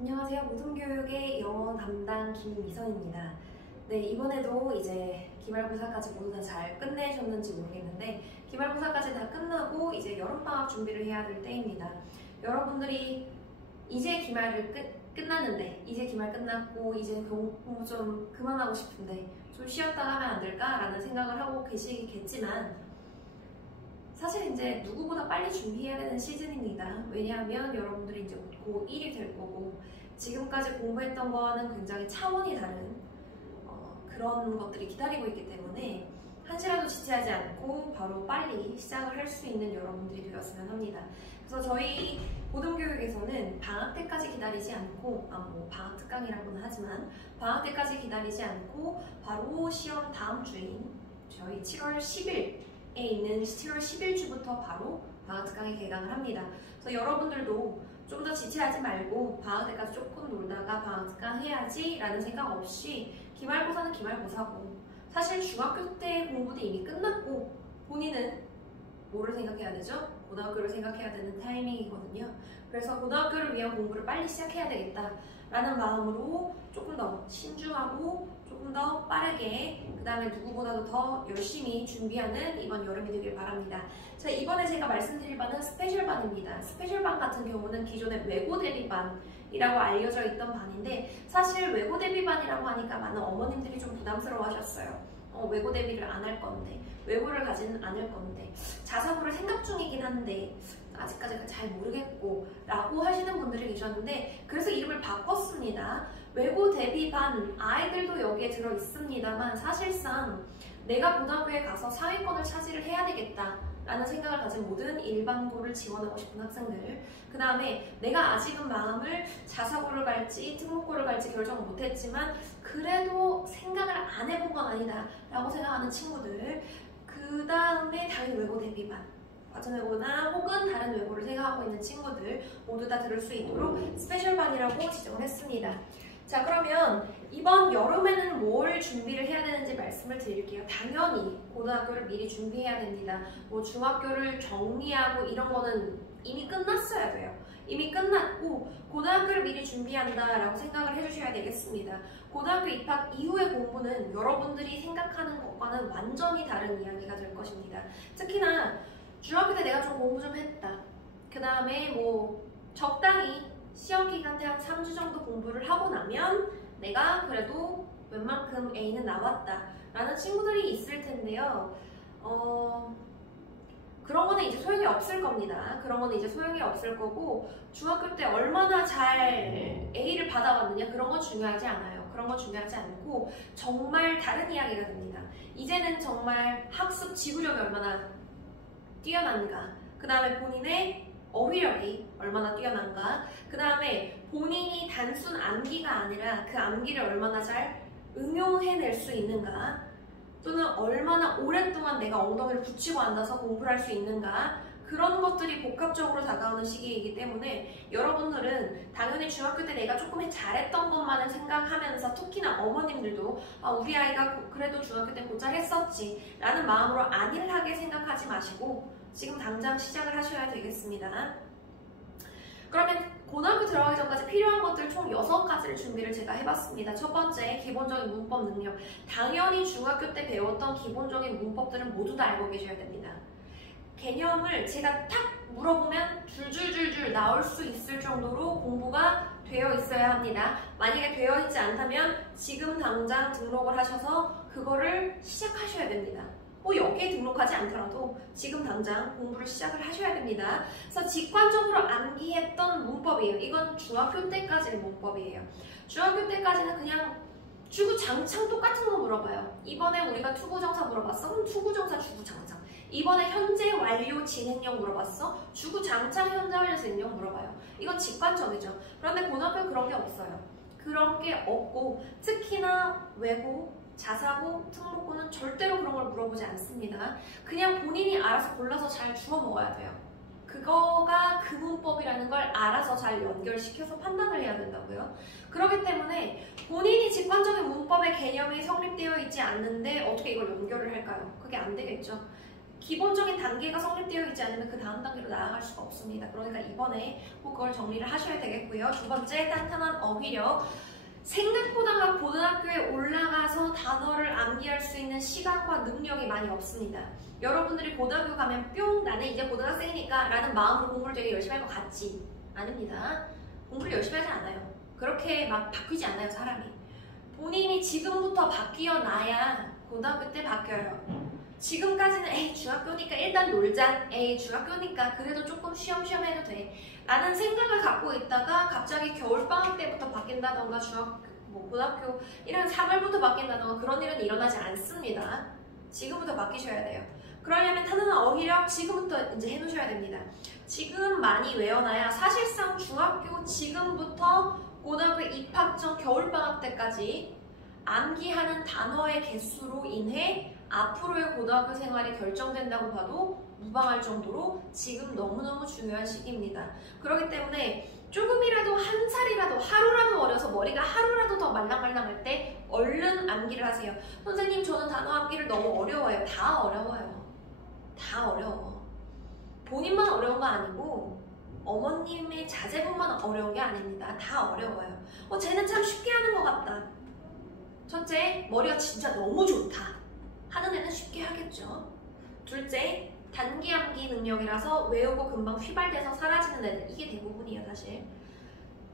안녕하세요. 모든교육의 영어 담당 김미선입니다. 네, 이번에도 이제 기말고사까지 모두 다 잘 끝내셨는지 모르겠는데 기말고사까지 다 끝나고 이제 여름방학 준비를 해야 될 때입니다. 여러분들이 이제 기말을 끝났는데 이제 기말 끝났고 이제 공부 좀 그만하고 싶은데 좀 쉬었다 하면 안 될까라는 생각을 하고 계시겠지만 사실 이제 누구보다 빨리 준비해야 되는 시즌입니다. 왜냐하면 여러분들이 이제 고1이 될 거고 지금까지 공부했던 거와는 굉장히 차원이 다른 그런 것들이 기다리고 있기 때문에 한시라도 지체하지 않고 바로 빨리 시작을 할 수 있는 여러분들이 되었으면 합니다. 그래서 저희 고등교육에서는 방학 때까지 기다리지 않고 뭐 방학 특강이라고는 하지만 방학 때까지 기다리지 않고 바로 시험 다음 주인 저희 7월 10일 에 있는 7월 10일주부터 바로 방학 특강이 개강을 합니다. 그래서 여러분들도 좀 더 지체하지 말고 방학 때까지 조금 놀다가 방학 특강 해야지 라는 생각 없이 기말고사는 기말고사고 사실 중학교 때 공부도 이미 끝났고 본인은 뭐를 생각해야 되죠? 고등학교를 생각해야 되는 타이밍이거든요. 그래서 고등학교를 위한 공부를 빨리 시작해야 되겠다 라는 마음으로 조금 더 신중하고 조금 더 빠르게 그 다음에 누구보다도 더 열심히 준비하는 이번 여름이 되길 바랍니다. 자, 이번에 제가 말씀드릴 반은 스페셜반입니다. 스페셜반 같은 경우는 기존의 외고 대비반이라고 알려져 있던 반인데 사실 외고 대비반이라고 하니까 많은 어머님들이 좀 부담스러워 하셨어요. 외고 대비를 안 할 건데 외고를 가지는 않을 건데 자사고를 생각 중이긴 한데 아직까지 잘 모르겠고 라고 하시는 분들이 계셨는데 그래서 이름을 바꿨습니다. 외고 대비반 아이들도 여기에 들어 있습니다만 사실상 내가 고등학교에 가서 상위권을 차지를 해야 되겠다 라는 생각을 가진 모든 일반고를 지원하고 싶은 학생들 그 다음에 내가 아직은 마음을 자사고를 갈지 특목고를 갈지 결정 못했지만 그래도 생각을 안 해본 건 아니다 라고 생각하는 친구들 그 다음에 당연히 외고 대비반 과정외고나 혹은 다른 외고를 생각하고 있는 친구들 모두 다 들을 수 있도록 스페셜반이라고 지정을 했습니다. 자, 그러면 이번 여름에는 뭘 준비를 해야 되는지 말씀을 드릴게요. 당연히 고등학교를 미리 준비해야 됩니다. 뭐 중학교를 정리하고 이런 거는 이미 끝났어야 돼요. 이미 끝났고 고등학교를 미리 준비한다라고 생각을 해주셔야 되겠습니다. 고등학교 입학 이후의 공부는 여러분들이 생각하는 것과는 완전히 다른 이야기가 될 것입니다. 특히나 중학교 때 내가 좀 공부 좀 했다. 그 다음에 뭐 적당히 시험 기간 때 한 3주 정도 공부를 하고 나면 내가 그래도 웬만큼 A는 나왔다 라는 친구들이 있을 텐데요. 그런 거는 이제 소용이 없을 겁니다. 그런 거는 이제 소용이 없을 거고 중학교 때 얼마나 잘 A를 받아왔느냐 그런 건 중요하지 않아요. 그런 건 중요하지 않고 정말 다른 이야기가 됩니다. 이제는 정말 학습 지구력이 얼마나 뛰어난가 그 다음에 본인의 어휘력이 얼마나 뛰어난가 그 다음에 본인이 단순 암기가 아니라 그 암기를 얼마나 잘 응용해낼 수 있는가 또는 얼마나 오랫동안 내가 엉덩이를 붙이고 앉아서 공부를 할 수 있는가 그런 것들이 복합적으로 다가오는 시기이기 때문에 여러분들은 당연히 중학교 때 내가 조금 잘했던 것만을 생각하면서 특히나 어머님들도 우리 아이가 그래도 중학교 때 곧잘 했었지 라는 마음으로 안일하게 생각하지 마시고 지금 당장 시작을 하셔야 되겠습니다. 그러면 고등학교 들어가기 전까지 필요한 것들 총 6가지를 준비를 제가 해봤습니다. 첫 번째, 기본적인 문법 능력. 당연히 중학교 때 배웠던 기본적인 문법들은 모두 다 알고 계셔야 됩니다. 개념을 제가 탁 물어보면 줄줄줄줄 나올 수 있을 정도로 공부가 되어 있어야 합니다. 만약에 되어 있지 않다면 지금 당장 등록을 하셔서 그거를 시작하셔야 됩니다. 여기에 등록하지 않더라도 지금 당장 공부를 시작을 하셔야 됩니다. 그래서 직관적으로 암기했던 문법이에요. 이건 중학교 때까지의 문법이에요. 중학교 때까지는 그냥 주구장창 똑같은 거 물어봐요. 이번에 우리가 투구정사 물어봤어? 그럼 투구정사 주구장창. 이번에 현재 완료 진행형 물어봤어? 주구장창 현재 완료 진행형 물어봐요. 이건 직관적이죠. 그런데 고등학교는 그런 게 없어요. 그런 게 없고 특히나 외고 자사고, 특목고는 절대로 그런 걸 물어보지 않습니다. 그냥 본인이 알아서 골라서 잘 주워 먹어야 돼요. 그거가 그 문법이라는 걸 알아서 잘 연결시켜서 판단을 해야 된다고요. 그렇기 때문에 본인이 직관적인 문법의 개념이 성립되어 있지 않는데 어떻게 이걸 연결을 할까요? 그게 안 되겠죠. 기본적인 단계가 성립되어 있지 않으면 그 다음 단계로 나아갈 수가 없습니다. 그러니까 이번에 꼭 그걸 정리를 하셔야 되겠고요. 두 번째, 탄탄한 어휘력. 생각보다 고등학교에 올라가서 단어를 암기할 수 있는 시간과 능력이 많이 없습니다. 여러분들이 고등학교 가면 뿅 나는 이제 고등학생이니까 라는 마음으로 공부를 되게 열심히 할 것 같지? 아닙니다. 공부를 열심히 하지 않아요. 그렇게 막 바뀌지 않아요, 사람이. 본인이 지금부터 바뀌어 놔야 고등학교 때 바뀌어요. 지금까지는 에이 중학교니까 일단 놀자, 에이 중학교니까 그래도 조금 쉬엄쉬엄 해도 돼 라는 생각을 갖고 있다가 갑자기 겨울방학 때부터 바뀐다던가 고등학교 1년 3월부터 바뀐다던가 그런 일은 일어나지 않습니다. 지금부터 바뀌셔야 돼요. 그러려면 탄탄한 어휘력 지금부터 이제 해놓으셔야 됩니다. 지금 많이 외워놔야 사실상 중학교 지금부터 고등학교 입학 전 겨울방학 때까지 암기하는 단어의 개수로 인해 앞으로의 고등학교 생활이 결정된다고 봐도 무방할 정도로 지금 너무너무 중요한 시기입니다. 그렇기 때문에 조금이라도 한 살이라도 하루라도 어려서 머리가 하루라도 더 말랑말랑할 때 얼른 암기를 하세요. 선생님 저는 단어 암기를 너무 어려워요. 다 어려워요. 다 어려워. 본인만 어려운 거 아니고 어머님의 자제분만 어려운 게 아닙니다. 다 어려워요. 쟤는 참 쉽게 하는 것 같다. 첫째, 머리가 진짜 너무 좋다. 하는 애는 쉽게 하겠죠. 둘째, 단기 암기 능력이라서 외우고 금방 휘발돼서 사라지는 애들. 이게 대부분이에요, 사실.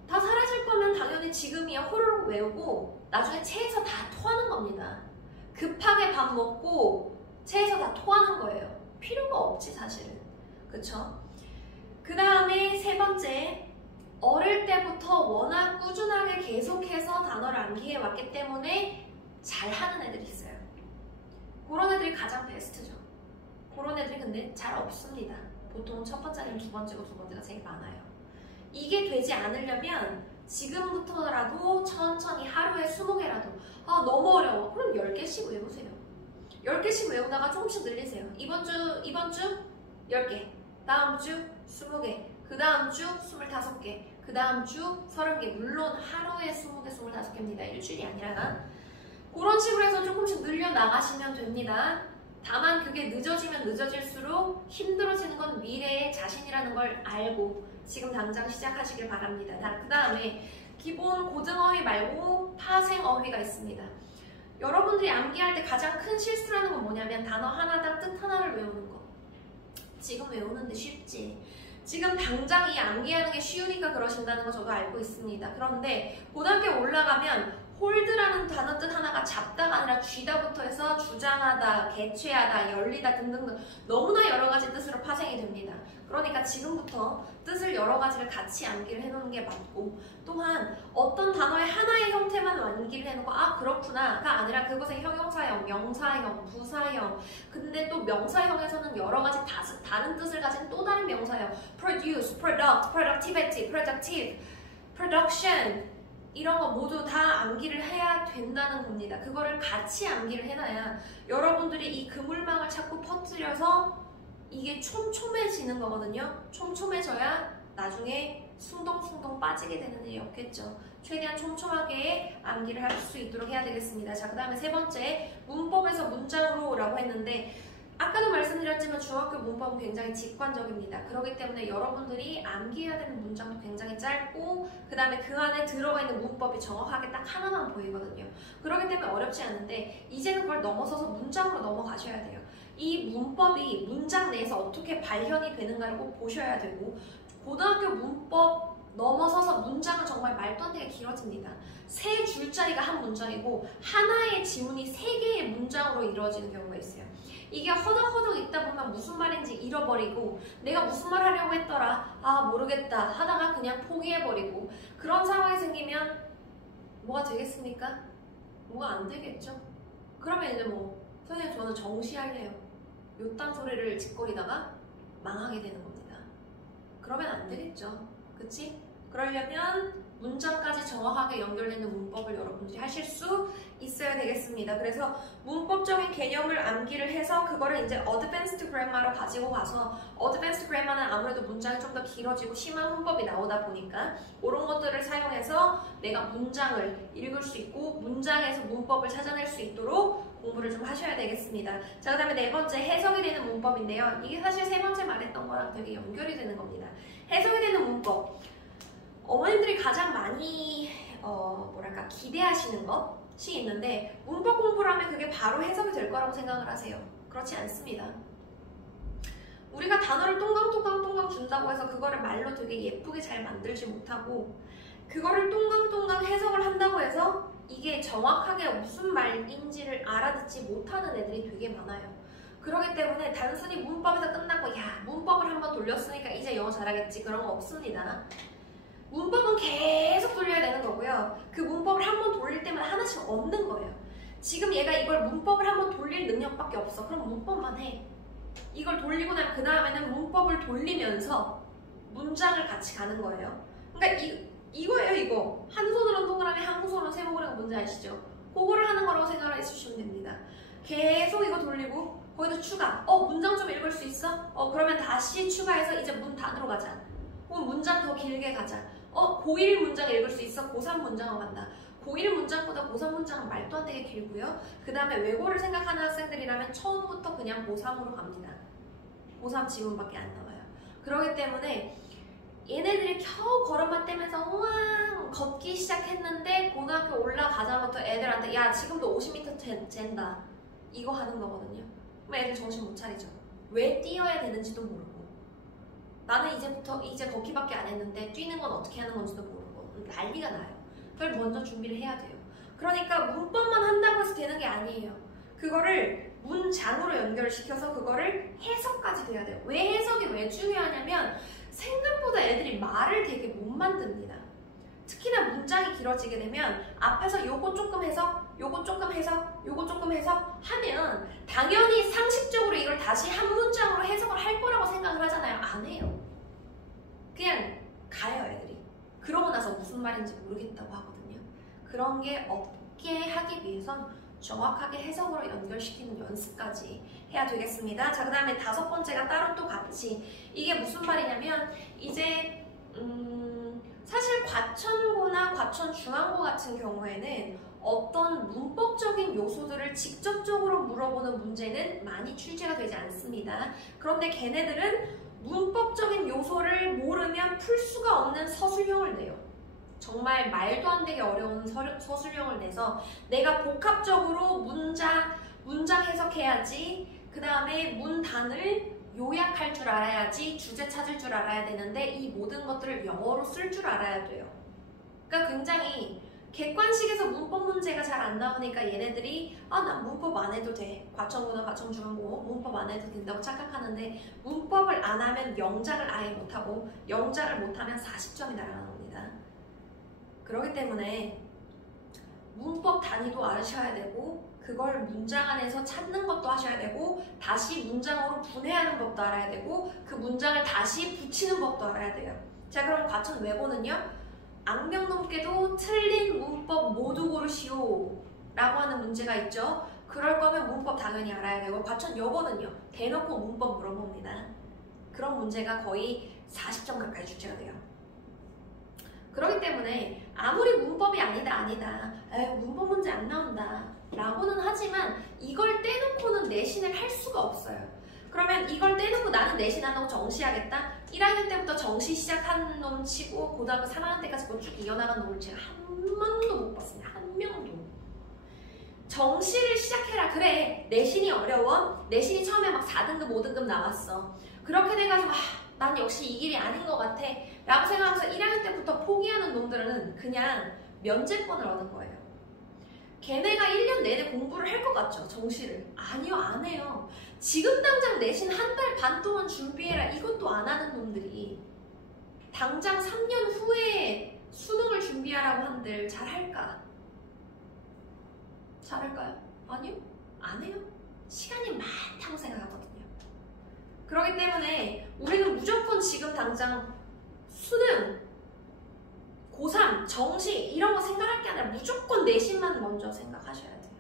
다 사라질 거면 당연히 지금이야 호로록 외우고 나중에 체에서 다 토하는 겁니다. 급하게 밥 먹고 체에서 다 토하는 거예요. 필요가 없지, 사실은. 그쵸? 그 다음에 세 번째, 어릴 때부터 워낙 꾸준하게 계속해서 단어를 암기해 왔기 때문에 잘하는 애들이 있어요. 그런 애들이 가장 베스트죠. 그런 애들이 근데 잘 없습니다. 보통 첫 번째는 두 번째고 두 번째가 제일 많아요. 이게 되지 않으려면 지금부터라도 천천히 하루에 20개라도 너무 어려워. 그럼 10개씩 외우세요. 10개씩 외우다가 조금씩 늘리세요. 이번 주 10개, 다음 주 20개, 그 다음 주 25개, 그 다음 주 30개. 물론 하루에 20개, 25개입니다. 일주일이 아니라. 그런 식으로 해서 조금씩 늘려나가시면 됩니다. 다만 그게 늦어지면 늦어질수록 힘들어지는 건 미래의 자신이라는 걸 알고 지금 당장 시작하시길 바랍니다. 그 다음에 기본 고등어휘 말고 파생어휘가 있습니다. 여러분들이 암기할 때 가장 큰 실수라는 건 뭐냐면 단어 하나당 뜻 하나를 외우는 거. 지금 외우는데 쉽지. 지금 당장 이 암기하는 게 쉬우니까 그러신다는 거 저도 알고 있습니다. 그런데 고등학교 올라가면 홀드라는 단어 뜻 하나가 잡다가 아니라 쥐다부터 해서 주장하다, 개최하다, 열리다 등등등 너무나 여러 가지 뜻으로 파생이 됩니다. 그러니까 지금부터 뜻을 여러 가지를 같이 암기를 해놓는 게 맞고 또한 어떤 단어의 하나의 형태만 암기를 해놓고 그렇구나가 아니라 그것의 형용사형, 명사형, 부사형 근데 또 명사형에서는 여러 가지 다른 뜻을 가진 또 다른 명사형 produce, product, productivity, productive, production 이런 거 모두 다 암기를 해야 된다는 겁니다. 그거를 같이 암기를 해놔야 여러분들이 이 그물망을 자꾸 퍼뜨려서 이게 촘촘해지는 거거든요. 촘촘해져야 나중에 숭덩숭덩 빠지게 되는 일이 없겠죠. 최대한 촘촘하게 암기를 할 수 있도록 해야 되겠습니다. 자, 그 다음에 세 번째, 문법에서 문장으로 라고 했는데 아까도 말씀드렸지만 중학교 문법은 굉장히 직관적입니다. 그렇기 때문에 여러분들이 암기해야 되는 문장도 굉장히 짧고 그 다음에 그 안에 들어가 있는 문법이 정확하게 딱 하나만 보이거든요. 그렇기 때문에 어렵지 않은데 이제는 그걸 넘어서서 문장으로 넘어가셔야 돼요. 이 문법이 문장 내에서 어떻게 발현이 되는가를 꼭 보셔야 되고 고등학교 문법 넘어서서 문장은 정말 말도 안 되게 길어집니다. 세 줄짜리가 한 문장이고 하나의 지문이 세 개의 문장으로 이루어지는 경우가 있어요. 이게 허덕허덕 있다 보면 무슨 말인지 잃어버리고 내가 무슨 말 하려고 했더라 모르겠다 하다가 그냥 포기해버리고 그런 상황이 생기면 뭐가 되겠습니까? 뭐가 안 되겠죠? 그러면 이제 선생님 저는 정시할래요 요딴 소리를 짓거리다가 망하게 되는 겁니다. 그러면 안 되겠죠. 그치? 그러려면 문장까지 정확하게 연결되는 문법을 여러분들이 하실 수 있어야 되겠습니다. 그래서 문법적인 개념을 암기를 해서 그거를 이제 어드밴스드 그래머로 가지고 가서 어드밴스드 그래머는 아무래도 문장이 좀 더 길어지고 심한 문법이 나오다 보니까 그런 것들을 사용해서 내가 문장을 읽을 수 있고 문장에서 문법을 찾아낼 수 있도록 공부를 좀 하셔야 되겠습니다. 자, 그 다음에 네 번째 해석이 되는 문법인데요. 이게 사실 세 번째 말했던 거랑 되게 연결이 되는 겁니다. 해석이 되는 문법. 어머님들이 가장 많이 뭐랄까 기대하시는 것이 있는데 문법 공부를 하면 그게 바로 해석이 될 거라고 생각을 하세요. 그렇지 않습니다. 우리가 단어를 똥강똥강 준다고 해서 그거를 말로 되게 예쁘게 잘 만들지 못하고 그거를 똥강똥강 해석을 한다고 해서 이게 정확하게 무슨 말인지를 알아듣지 못하는 애들이 되게 많아요. 그렇기 때문에 단순히 문법에서 끝나고 야 문법을 한번 돌렸으니까 이제 영어 잘하겠지 그런 거 없습니다. 문법은 계속 돌려야 되는 거고요. 그 문법을 한번 돌릴 때마다 하나씩 얻는 거예요. 지금 얘가 이걸 문법을 한번 돌릴 능력밖에 없어. 그럼 문법만 해. 이걸 돌리고 나면 그 다음에는 문법을 돌리면서 문장을 같이 가는 거예요. 그러니까 이거예요, 이거. 한 손으로는 동그라미, 한 손으로는 세모그라미 뭔지 아시죠? 그거를 하는 거라고 생각을 해주시면 됩니다. 계속 이거 돌리고 거기다 추가. 문장 좀 읽을 수 있어? 그러면 다시 추가해서 이제 문 단으로 가자. 혹은 문장 더 길게 가자. 고1 문장 읽을 수 있어? 고3 문장으로 간다. 고1 문장보다 고3 문장은 말도 안 되게 길고요. 그 다음에 외고를 생각하는 학생들이라면 처음부터 그냥 고3으로 갑니다. 고3 지문밖에 안 나와요. 그렇기 때문에 얘네들이 겨우 걸음마 떼면서 우왕 걷기 시작했는데 고등학교 올라가자마자 애들한테 야 지금도 50m 잰다. 이거 하는 거거든요. 그럼 애들 정신 못 차리죠. 왜 뛰어야 되는지도 모르고 나는 이제 걷기밖에 안 했는데 뛰는 건 어떻게 하는 건지도 모르고 난리가 나요. 그걸 먼저 준비를 해야 돼요. 그러니까 문법만 한다고 해서 되는 게 아니에요. 그거를 문장으로 연결시켜서 그거를 해석까지 돼야 돼요. 왜 해석이 왜 중요하냐면 생각보다 애들이 말을 되게 못 만듭니다. 특히나 문장이 길어지게 되면 앞에서 요거 조금 해석, 요거 조금 해석, 요거 조금 해석 하면 당연히 상식적으로 이걸 다시 한 문장으로 해석을 할 거라고 생각을 하잖아요. 안 해요. 그냥 가요, 애들이. 그러고 나서 무슨 말인지 모르겠다고 하거든요. 그런 게 없게 하기 위해선 정확하게 해석으로 연결시키는 연습까지 해야 되겠습니다. 자, 그 다음에 다섯 번째가 따로 또 같이 이게 무슨 말이냐면 이제 사실 과천고나 과천중앙고 같은 경우에는 어떤 문법적인 요소들을 직접적으로 물어보는 문제는 많이 출제가 되지 않습니다. 그런데 걔네들은 문법적인 요소를 모르면 풀 수가 없는 서술형을 내요. 정말 말도 안 되게 어려운 서술형을 내서 내가 복합적으로 문장 해석해야지, 그 다음에 문단을 요약할 줄 알아야지, 주제 찾을 줄 알아야 되는데 이 모든 것들을 영어로 쓸 줄 알아야 돼요. 그러니까 굉장히 객관식에서 문법 문제가 잘 안 나오니까 얘네들이 난 문법 안 해도 돼. 과천고나 과천중앙고 문법 안 해도 된다고 착각하는데 문법을 안 하면 영작을 아예 못하고 영작을 못하면 40점이 날아가는 겁니다. 그렇기 때문에 문법 단위도 아셔야 되고 그걸 문장 안에서 찾는 것도 하셔야 되고 다시 문장으로 분해하는 법도 알아야 되고 그 문장을 다시 붙이는 법도 알아야 돼요. 자, 그럼 과천 외고는요. 악명높게도 틀린 문법 모두 고르시오 라고 하는 문제가 있죠. 그럴 거면 문법 당연히 알아야 되고 과천 여고는요. 대놓고 문법 물어봅니다. 그런 문제가 거의 40점 가까이 출제가 돼요. 그렇기 때문에 아무리 문법이 아니다 에이, 문법 문제 안 나온다 라고는 하지만 이걸 떼놓고는 내신을 할 수가 없어요. 그러면 이걸 떼놓고 나는 내신 안 하고 정시하겠다? 1학년 때부터 정시 시작한 놈 치고 고등학교 3학년 때까지 쭉 이어나간 놈을 제가 한 번도 못 봤습니다. 한 명도. 정시를 시작해라. 그래, 내신이 어려워. 내신이 처음에 막 4등급 5등급 나왔어. 그렇게 돼가지고 난 역시 이 길이 아닌 것 같아 라고 생각하면서 1학년 때부터 포기하는 놈들은 그냥 면제권을 얻은 거예요. 걔네가 1년 내내 공부를 할 것 같죠? 정시를. 아니요, 안 해요. 지금 당장 내신 한 달 반 동안 준비해라 이것도 안 하는 놈들이 당장 3년 후에 수능을 준비하라고 한들 잘할까? 잘할까요? 아니요, 안 해요. 시간이 많다고 생각하거든요. 그렇기 때문에 우리는 무조건 지금 당장 수능 정시 이런 거 생각할 게 아니라 무조건 내신만 먼저 생각하셔야 돼요.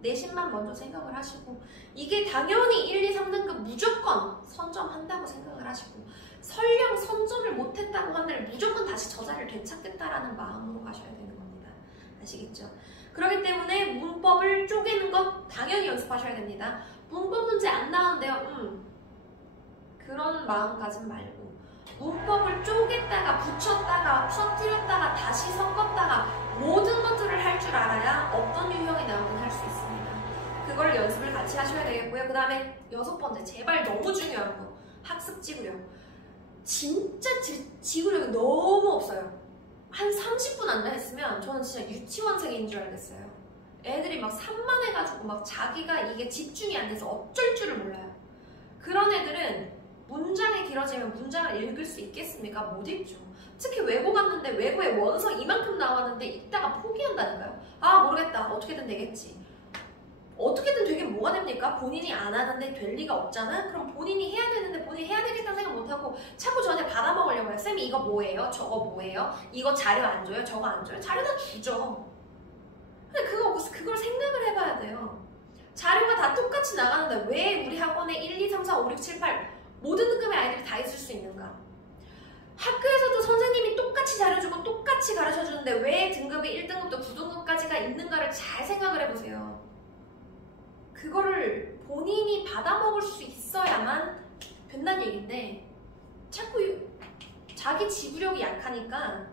내신만 먼저 생각을 하시고 이게 당연히 1, 2, 3등급 무조건 선점한다고 생각을 하시고 설령 선점을 못했다고 한들 무조건 다시 저 자리를 되찾겠다라는 마음으로 가셔야 되는 겁니다. 아시겠죠? 그렇기 때문에 문법을 쪼개는 것 당연히 연습하셔야 됩니다. 문법 문제 안 나오는데요. 그런 마음가짐 말고 문법을 쪼갰다가 붙였다가 퍼뜨렸다가 다시 섞었다가 모든 것들을 할 줄 알아야 어떤 유형이 나오든 할 수 있습니다. 그걸 연습을 같이 하셔야 되겠고요. 그 다음에 6번째, 제발 너무 중요한 거, 학습 지구력. 진짜 지구력이 너무 없어요. 한 30분 안 했으면 저는 진짜 유치원생인 줄 알겠어요. 애들이 막 산만해가지고 막 자기가 이게 집중이 안 돼서 어쩔 줄을 몰라요. 그런 애들은 문장이 길어지면 문장을 읽을 수 있겠습니까? 못 읽죠. 특히 외고 갔는데 외고에 원서 이만큼 나왔는데 읽다가 포기한다니까요. 아 모르겠다. 어떻게든 되겠지. 어떻게든 되긴 뭐가 됩니까? 본인이 안 하는데 될 리가 없잖아? 그럼 본인이 해야 되는데 본인이 해야 되겠다는 생각 못하고 자꾸 저한테 받아먹으려고 해요. 쌤이 이거 뭐예요? 저거 뭐예요? 이거 자료 안 줘요? 저거 안 줘요? 자료 다 주죠. 근데 그걸 생각을 해봐야 돼요. 자료가 다 똑같이 나가는데 왜 우리 학원에 1, 2, 3, 4, 5, 6, 7, 8 모든 등급의 아이들이 다 있을 수 있는가? 학교에서도 선생님이 똑같이 자료 주고 똑같이 가르쳐 주는데 왜 등급이 1등급부터 9등급까지가 있는가를 잘 생각을 해보세요. 그거를 본인이 받아먹을 수 있어야만 된다는 얘기인데 자꾸 자기 지구력이 약하니까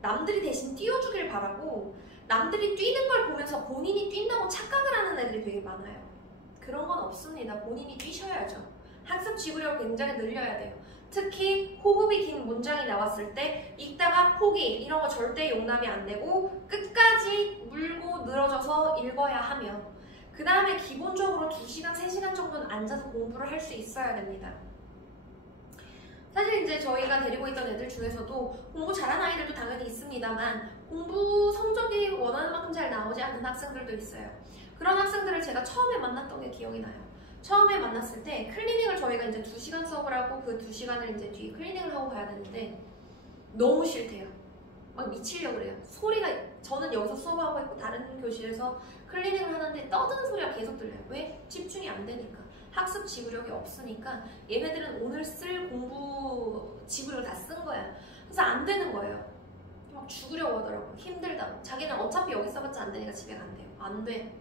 남들이 대신 띄워주길 바라고 남들이 뛰는 걸 보면서 본인이 뛴다고 착각을 하는 애들이 되게 많아요. 그런 건 없습니다. 본인이 뛰셔야죠. 학습 지구력을 굉장히 늘려야 돼요. 특히 호흡이 긴 문장이 나왔을 때 읽다가 포기 이런 거 절대 용납이 안 되고 끝까지 물고 늘어져서 읽어야 하며 그 다음에 기본적으로 2시간, 3시간 정도는 앉아서 공부를 할 수 있어야 됩니다. 사실 이제 저희가 데리고 있던 애들 중에서도 공부 잘하는 아이들도 당연히 있습니다만 공부 성적이 원하는 만큼 잘 나오지 않는 학생들도 있어요. 그런 학생들을 제가 처음에 만났던 게 기억이 나요. 처음에 만났을 때 클리닉을 저희가 이제 2시간 수업을 하고 그 2시간을 이제 뒤에 클리닉을 하고 가야 되는데 너무 싫대요. 막 미치려고 그래요. 소리가 저는 여기서 수업하고 있고 다른 교실에서 클리닉을 하는데 떠드는 소리가 계속 들려요. 왜? 집중이 안 되니까. 학습 지구력이 없으니까 얘네들은 오늘 쓸 공부 지구력을 다 쓴 거야. 그래서 안 되는 거예요. 막 죽으려고 하더라고요. 힘들다고. 자기는 어차피 여기 써봤자 안 되니까 집에 간대요. 안 돼.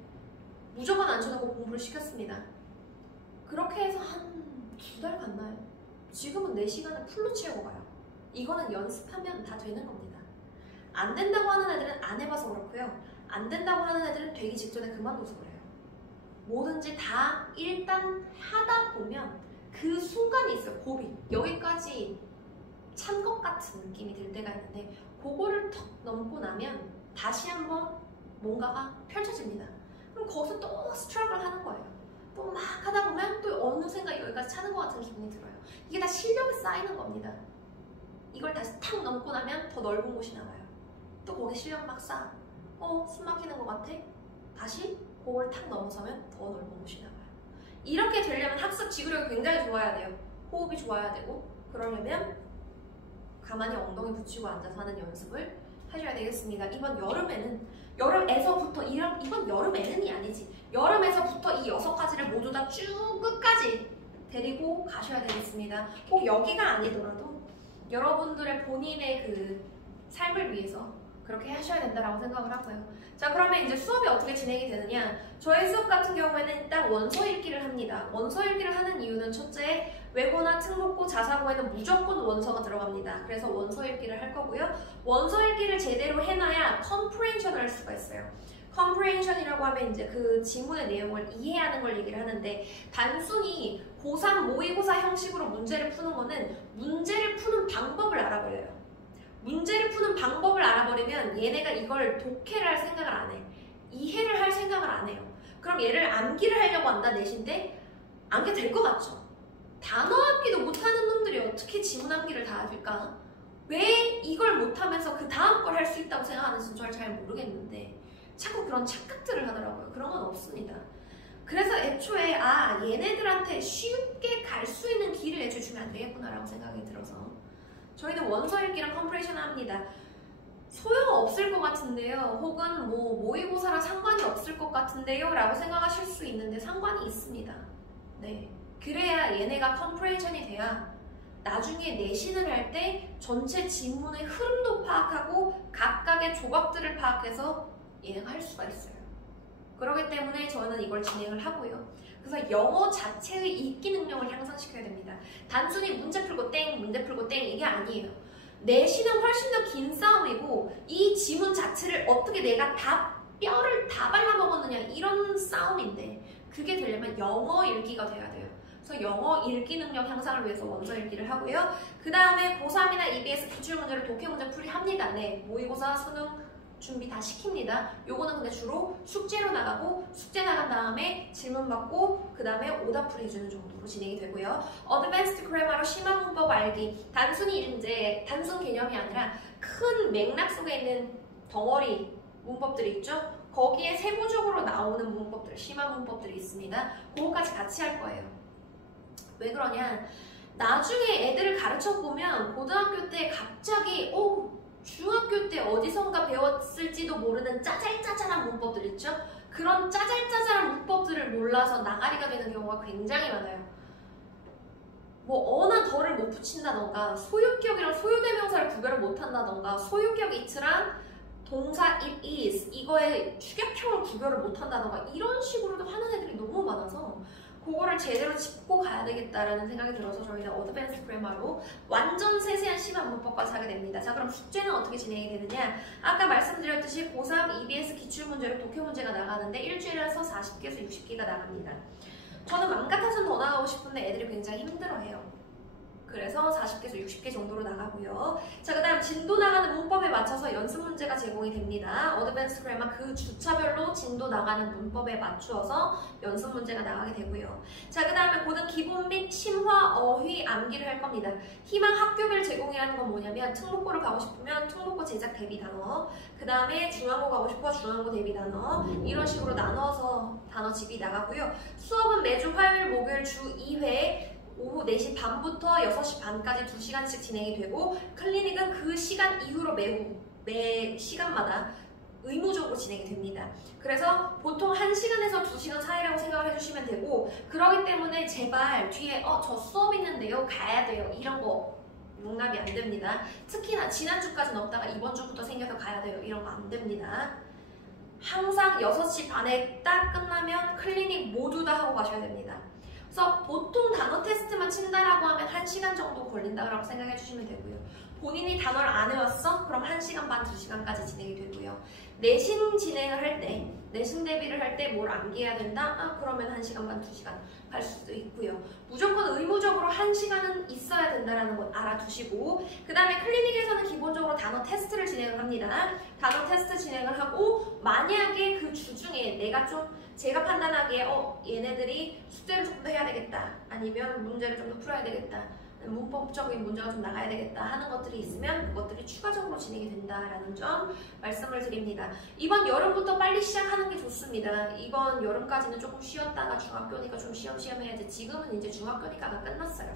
무조건 앉혀놓고 공부를 시켰습니다. 그렇게 해서 한 2달 갔나요? 지금은 4시간을 풀로 채우고 가요. 이거는 연습하면 다 되는 겁니다. 안 된다고 하는 애들은 안 해봐서 그렇고요. 안 된다고 하는 애들은 되기 직전에 그만둬서 그래요. 뭐든지 다 일단 하다 보면 그 순간이 있어요. 고비. 여기까지 찬 것 같은 느낌이 들 때가 있는데 그거를 턱 넘고 나면 다시 한번 뭔가가 펼쳐집니다. 그럼 거기서 또 스트러글 하는 거예요. 또 막 하다 보면 또 어느샌가 여기까지 차는 것 같은 기분이 들어요. 이게 다 실력이 쌓이는 겁니다. 이걸 다시 탁 넘고 나면 더 넓은 곳이 나와요. 또 거기 실력 막 쌓아. 숨 막히는 것 같아? 다시 그걸 탁 넘어서면 더 넓은 곳이 나와요. 이렇게 되려면 학습 지구력이 굉장히 좋아야 돼요. 호흡이 좋아야 되고 그러려면 가만히 엉덩이 붙이고 앉아서 하는 연습을 하셔야 되겠습니다. 이번 여름에서부터 이번 여름에는이 아니지. 여름에서부터 이 6가지를 모두 다 쭉 끝까지 데리고 가셔야 되겠습니다. 꼭 여기가 아니더라도 여러분들의 본인의 그 삶을 위해서 그렇게 하셔야 된다고 생각을 하고요. 자, 그러면 이제 수업이 어떻게 진행이 되느냐? 저희 수업 같은 경우에는 일단 원서 읽기를 합니다. 원서 읽기를 하는 이유는 첫째, 외고나 특목고, 자사고에는 무조건 원서가 들어갑니다. 그래서 원서 읽기를 할 거고요. 원서 읽기를 제대로 해놔야 컴프레hen션을 할 수가 있어요. 컴프레hen션이라고 하면 이제 그 지문의 내용을 이해하는 걸 얘기를 하는데 단순히 고3 모의고사 형식으로 문제를 푸는 거는 문제를 푸는 방법을 알아버려요. 문제를 푸는 방법을 알아버리면 얘네가 이걸 독해를 할 생각을 안 해. 이해를 할 생각을 안 해요. 그럼 얘를 암기를 하려고 한다 내신 때 암기 될 것 같죠? 단어 암기도 못하는 놈들이 어떻게 지문 암기를 다 할까? 왜 이걸 못하면서 그 다음 걸 할 수 있다고 생각하는지 저는 잘 모르겠는데 자꾸 그런 착각들을 하더라고요. 그런 건 없습니다. 그래서 애초에 얘네들한테 쉽게 갈 수 있는 길을 애초에 주면 안 되겠구나 라고 생각이 들어서 저희는 원서 읽기랑 컴프레션을 합니다. 소용없을 것 같은데요. 혹은 뭐 모의고사랑 상관이 없을 것 같은데요. 라고 생각하실 수 있는데 상관이 있습니다. 네. 그래야 얘네가 컴프레이션이 돼야 나중에 내신을 할 때 전체 지문의 흐름도 파악하고 각각의 조각들을 파악해서 얘네가 할 수가 있어요. 그렇기 때문에 저는 이걸 진행을 하고요. 그래서 영어 자체의 읽기 능력을 향상시켜야 됩니다. 단순히 문제 풀고 땡, 문제 풀고 땡 이게 아니에요. 내신은 훨씬 더 긴 싸움이고 이 지문 자체를 어떻게 내가 다 뼈를 다 발라먹었느냐 이런 싸움인데 그게 되려면 영어 읽기가 돼야 돼요. 그래서 영어 읽기 능력 향상을 위해서 원서 읽기를 하고요. 그 다음에 고3이나 EBS 기출문제를 독해문제 풀이합니다. 네, 모의고사, 수능 준비 다 시킵니다. 요거는 근데 주로 숙제로 나가고 숙제 나간 다음에 질문 받고 그 다음에 오답풀이 해주는 정도로 진행이 되고요. 어드밴스드 그래머로 심화 문법 알기 단순히 이제 단순 개념이 아니라 큰 맥락 속에 있는 덩어리 문법들이 있죠. 거기에 세부적으로 나오는 문법들, 심화 문법들이 있습니다. 그거까지 같이 할 거예요. 왜 그러냐? 나중에 애들을 가르쳐 보면 고등학교 때 갑자기 중학교 때 어디선가 배웠을지도 모르는 짜잘짜잘한 문법들 있죠? 그런 짜잘짜잘한 문법들을 몰라서 나가리가 되는 경우가 굉장히 많아요. 뭐 어나 덜을 못 붙인다던가 소유격이랑 소유대명사를 구별을 못한다던가 소유격 it랑 동사 it is 이거의 축약형을 구별을 못한다던가 이런 식으로도 하는 애들이 너무 많아서 그거를 제대로 짚고 가야 되겠다라는 생각이 들어서 저희는 어드밴스 그래머로 완전 세세한 심화 문법까지 하게 됩니다. 자, 그럼 숙제는 어떻게 진행이 되느냐? 아까 말씀드렸듯이 고3 EBS 기출문제로 독해문제가 나가는데 일주일에서 40개에서 60개가 나갑니다. 저는 맘 같아서는 더 나가고 싶은데 애들이 굉장히 힘들어해요. 그래서 40개에서 60개 정도로 나가고요. 자, 그 다음 진도 나가는 문법에 맞춰서 연습 문제가 제공이 됩니다. 어드밴스 그래머 그 주차별로 진도 나가는 문법에 맞추어서 연습 문제가 나가게 되고요. 자, 그 다음에 고등 기본 및 심화 어휘 암기를 할 겁니다. 희망 학교별 제공이라는 건 뭐냐면 특목고를 가고 싶으면 특목고 제작 대비 단어, 그 다음에 중앙고 가고 싶어 중앙고 대비 단어 이런 식으로 나눠서 단어집이 나가고요. 수업은 매주 화요일, 목요일 주 2회 오후 4시 반부터 6시 반까지 2시간씩 진행이 되고 클리닉은 그 시간 이후로 매 시간마다 의무적으로 진행이 됩니다. 그래서 보통 1시간에서 2시간 사이라고 생각을 해주시면 되고 그렇기 때문에 제발 뒤에 저 수업 있는데요 가야 돼요 이런 거 용납이 안 됩니다. 특히나 지난주까지는 없다가 이번 주부터 생겨서 가야 돼요 이런 거 안 됩니다. 항상 6시 반에 딱 끝나면 클리닉 모두 다 하고 가셔야 됩니다. 그래서 보통 단어 테스트만 친다라고 하면 1시간 정도 걸린다고 생각해 주시면 되고요. 본인이 단어를 안 해왔어? 그럼 1시간 반, 2시간까지 진행이 되고요. 내신 진행을 할 때, 내신 대비를 할 때 뭘 암기해야 된다? 그러면 1시간 반, 2시간 갈 수도 있고요. 무조건 의무적으로 1시간은 있어야 된다는 건 알아두시고 그 다음에 클리닉에서는 기본적으로 단어 테스트를 진행을 합니다. 단어 테스트 진행을 하고 만약에 그 주 중에 내가 좀 제가 판단하기에 얘네들이 숙제를 조금 더 해야 되겠다 아니면 문제를 좀 더 풀어야 되겠다 문법적인 문제가 좀 나가야 되겠다 하는 것들이 있으면 그것들이 추가적으로 진행이 된다라는 점 말씀을 드립니다. 이번 여름부터 빨리 시작하는 게 좋습니다. 이번 여름까지는 조금 쉬었다가 중학교니까 좀 쉬엄쉬엄 해야지 지금은 이제 중학교니까 다 끝났어요.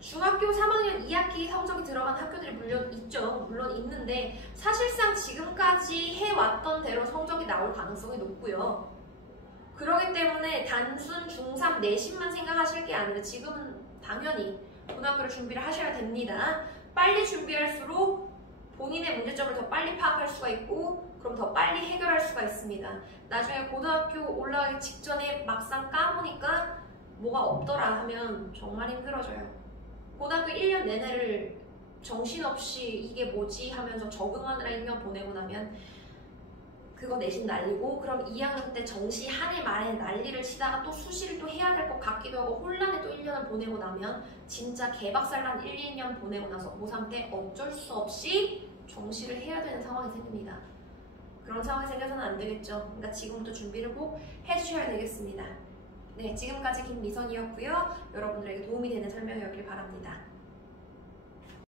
중학교 3학년 2학기 성적이 들어간 학교들이 물론 있죠. 물론 있는데 사실상 지금까지 해왔던 대로 성적이 나올 가능성이 높고요. 그렇기 때문에 단순 중3 내신만 생각하실 게 아니라 지금은 당연히 고등학교를 준비를 하셔야 됩니다. 빨리 준비할수록 본인의 문제점을 더 빨리 파악할 수가 있고 그럼 더 빨리 해결할 수가 있습니다. 나중에 고등학교 올라가기 직전에 막상 까보니까 뭐가 없더라 하면 정말 힘들어져요. 고등학교 1년 내내를 정신없이 이게 뭐지 하면서 적응하느라 1년 보내고 나면 그거 내신 날리고 그럼 2학년 때 정시 한 해 말에 난리를 치다가 또 수시를 또 해야 될 것 같기도 하고 혼란에 또 1년을 보내고 나면 진짜 개박살난 1, 2년 보내고 나서 고3 때 어쩔 수 없이 정시를 해야 되는 상황이 생깁니다. 그런 상황이 생겨서는 안 되겠죠. 그러니까 지금부터 준비를 꼭 해주셔야 되겠습니다. 네, 지금까지 김미선이었고요. 여러분들에게 도움이 되는 설명이었길 바랍니다.